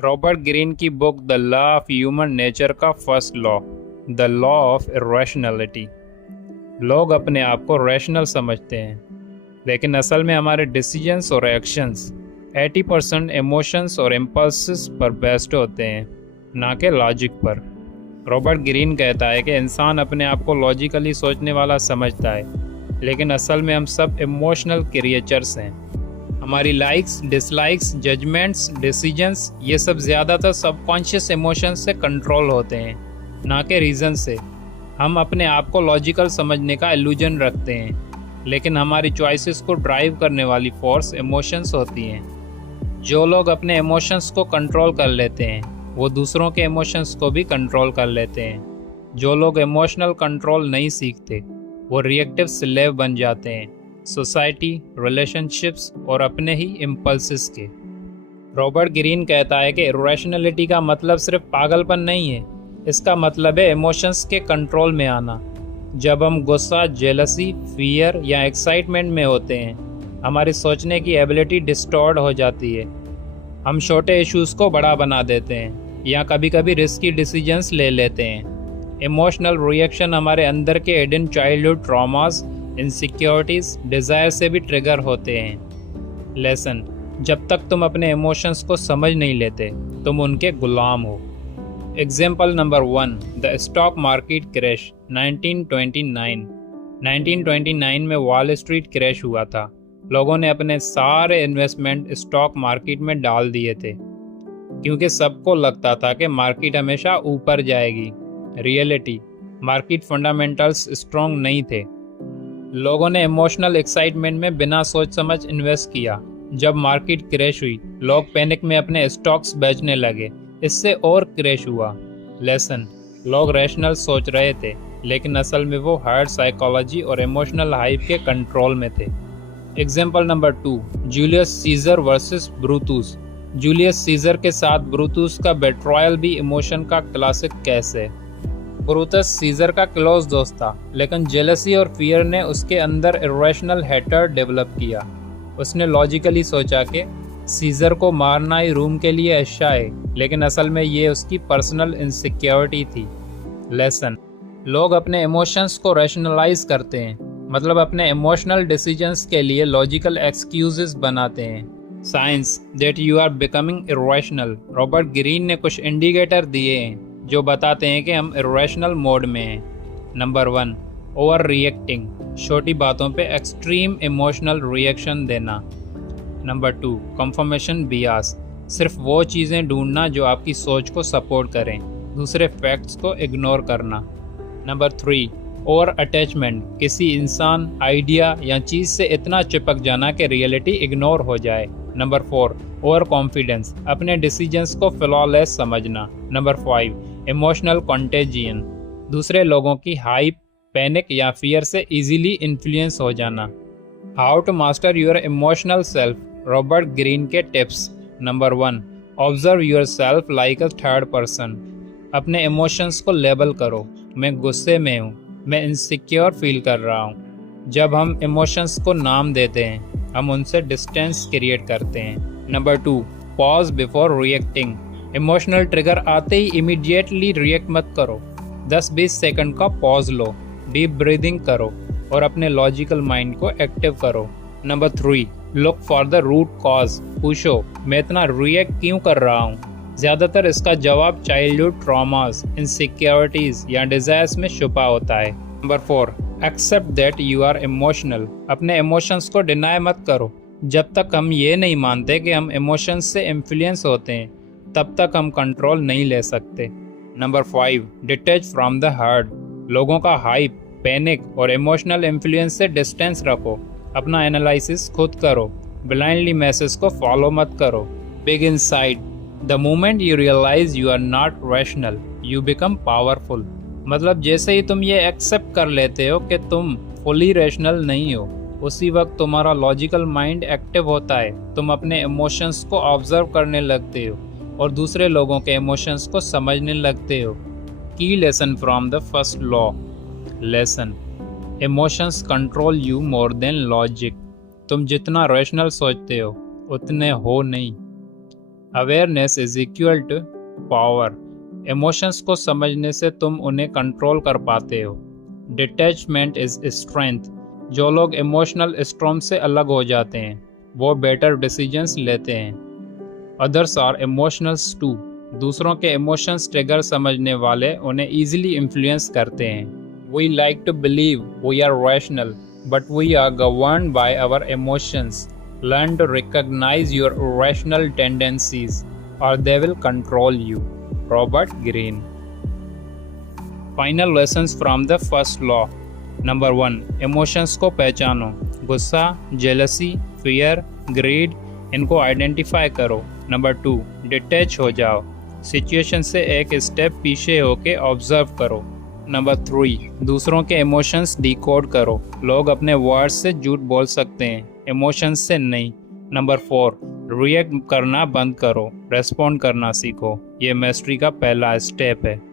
Robert Greene की book the law of human nature का first law, the law of irrationality. लोग अपने आप को रैशनल समझते हैं, लेकिन असल में हमारे डिसीजंस और एक्शंस 80% इमोशंस और इम्पल्सिस पर बेस्ड होते हैं, ना कि लॉजिक पर। रॉबर्ट ग्रीन कहता है कि इंसान अपने आप को लॉजिकली सोचने वाला समझता है, लेकिन असल में हम सब इमोशनल क्रिएचर्स हैं। हमारी लाइक्स, डिसलाइक्स, जजमेंट्स, डिसीजंस ये सब ज़्यादातर सबकॉन्शियस इमोशंस से कंट्रोल होते हैं, ना कि रीज़न से। हम अपने आप को लॉजिकल समझने का इल्यूजन रखते हैं, लेकिन हमारी चॉइसेस को ड्राइव करने वाली फोर्स इमोशंस होती हैं। जो लोग अपने इमोशंस को कंट्रोल कर लेते हैं, वो दूसरों के इमोशंस को भी कंट्रोल कर लेते हैं। जो लोग इमोशनल कंट्रोल नहीं सीखते, वो रिएक्टिव स्लेव बन जाते हैं, सोसाइटी, रिलेशनशिप्स और अपने ही इम्पल्सिस के। रॉबर्ट ग्रीन कहता है कि इरेशनैलिटी का मतलब सिर्फ पागलपन नहीं है, इसका मतलब है इमोशंस के कंट्रोल में आना। जब हम गुस्सा, जेलसी, फियर या एक्साइटमेंट में होते हैं, हमारी सोचने की एबिलिटी डिस्टॉर्ट हो जाती है। हम छोटे इश्यूज को बड़ा बना देते हैं या कभी कभी रिस्की डिसीजंस ले लेते हैं। इमोशनल रिएक्शन हमारे अंदर के hidden childhood traumas, insecurities, desire से भी ट्रिगर होते हैं। लेसन: जब तक तुम अपने इमोशंस को समझ नहीं लेते, तुम उनके गुलाम हो। Example number 1, the stock market crash 1929। 1929 में वॉल स्ट्रीट क्रैश हुआ था। लोगों ने अपने सारे इन्वेस्टमेंट स्टॉक मार्केट में डाल दिए थे, क्योंकि सबको लगता था कि मार्केट हमेशा ऊपर जाएगी। रियलिटी: मार्केट फंडामेंटल्स स्ट्रॉन्ग नहीं थे। लोगों ने इमोशनल एक्साइटमेंट में बिना सोच समझ इन्वेस्ट किया। जब मार्केट क्रैश हुई, लोग पैनिक में अपने स्टॉक्स बेचने लगे। इससे और क्रैश हुआ। लेसन: लोग रैशनल सोच रहे थे, लेकिन असल में वो हार्ड साइकोलॉजी और इमोशनल हाइप के कंट्रोल में थे। Example number 2, Julius Caesar versus Brutus. Julius Caesar के साथ ब्रूटूस का बेट्रॉयल भी इमोशन का क्लासिक केस है। ब्रूटस सीजर का क्लोज दोस्त था, लेकिन जेलसी और फियर ने उसके अंदर इरेशनल हेटर डेवलप किया। उसने लॉजिकली सोचा कि सीजर को मारना ही रूम के लिए अच्छा है, लेकिन असल में ये उसकी पर्सनल इनसिक्योरिटी थी। लेसन: लोग अपने इमोशंस को रैशनलाइज करते हैं, मतलब अपने इमोशनल डिसीजंस के लिए लॉजिकल एक्सक्यूजेस बनाते हैं। Signs that you are becoming irrational. Robert Greene ने कुछ इंडिकेटर दिए हैं जो बताते हैं कि हम इरेशनल मोड में हैं। नंबर 1, ओवर रिएक्टिंग, छोटी बातों पे एक्सट्रीम इमोशनल रिएक्शन देना। नंबर 2, कंफर्मेशन बियास, सिर्फ वो चीज़ें ढूंढना जो आपकी सोच को सपोर्ट करें, दूसरे फैक्ट्स को इग्नोर करना। नंबर 3, ओवर अटैचमेंट, किसी इंसान, आइडिया या चीज़ से इतना चिपक जाना कि रियलिटी इग्नोर हो जाए। नंबर 4, ओवर कॉन्फिडेंस, अपने डिसीजंस को फ्लॉलेस समझना। नंबर 5, इमोशनल कॉन्टेजियन, दूसरे लोगों की हाइप, पैनिक या फियर से इजीली इन्फ्लुएंस हो जाना। How to master your emotional self, Robert Greene के tips. Number 1, observe yourself like a third person. अपने इमोशंस को लेबल करो। मैं गुस्से में हूँ, मैं इनसिक्योर फील कर रहा हूँ। जब हम इमोशंस को नाम देते हैं, हम उनसे डिस्टेंस क्रिएट करते हैं। Number 2, pause before reacting, emotional trigger आते ही इमीडिएटली रिएक्ट मत करो। 10-20 सेकंड का पॉज लो, डीप ब्रीदिंग करो और अपने लॉजिकल माइंड को एक्टिव करो। Number 3, look for the root cause, पूछो मैं इतना रिएक्ट क्यों कर रहा हूँ। ज़्यादातर इसका जवाब चाइल्डहुड ट्रॉमास, इनसिक्योरिटीज या डिजायर्स में छुपा होता है। Number 4, accept that you are emotional, अपने इमोशंस को डिनाई मत करो। जब तक हम ये नहीं मानते कि हम इमोशंस से इन्फ्लुएंस होते हैं, तब तक हम कंट्रोल नहीं ले सकते। Number 5, detach from the hurt, लोगों का हाइप, पैनिक और इमोशनल इन्फ्लुएंस से डिस्टेंस रखो। अपना एनालिसिस खुद करो, ब्लाइंडली मैसेज को फॉलो मत करो। Big insight, the moment you realise you are not rational, you become powerful. मतलब जैसे ही तुम ये एक्सेप्ट कर लेते हो कि तुम फुली रैशनल नहीं हो, उसी वक्त तुम्हारा लॉजिकल माइंड एक्टिव होता है। तुम अपने इमोशंस को ऑब्जर्व करने लगते हो और दूसरे लोगों के इमोशंस को समझने लगते हो। की lesson from the first law. Lesson: emotions control you more than logic. तुम जितना रैशनल सोचते हो, उतने हो नहीं। Awareness is equal to power. Emotions को समझने से तुम उन्हें कंट्रोल कर पाते हो। Detachment is strength. जो लोग इमोशनल स्टॉर्म से अलग हो जाते हैं वो बेटर डिसीजंस लेते हैं। Others are emotionals too. दूसरों के इमोशंस ट्रिगर समझने वाले उन्हें ईजिली इन्फ्लुएंस करते हैं। We like to believe we are rational but we are governed by our emotions. Learn to recognise your irrational tendencies or they will control you. Robert Greene. Final lessons from the first law. Number 1. Emotions को पहचानो। गुस्सा, jealousy, fear, grid, इनको identify करो। Number 2. Detach हो जाओ। Situation से एक step पीछे होके ऑब्जर्व करो। नंबर 3. दूसरों के इमोशंस डिकोड करो। लोग अपने वर्ड्स से झूठ बोल सकते हैं, इमोशंस से नहीं। नंबर 4. रिएक्ट करना बंद करो, रेस्पॉन्ड करना सीखो। ये मैस्ट्री का पहला स्टेप है।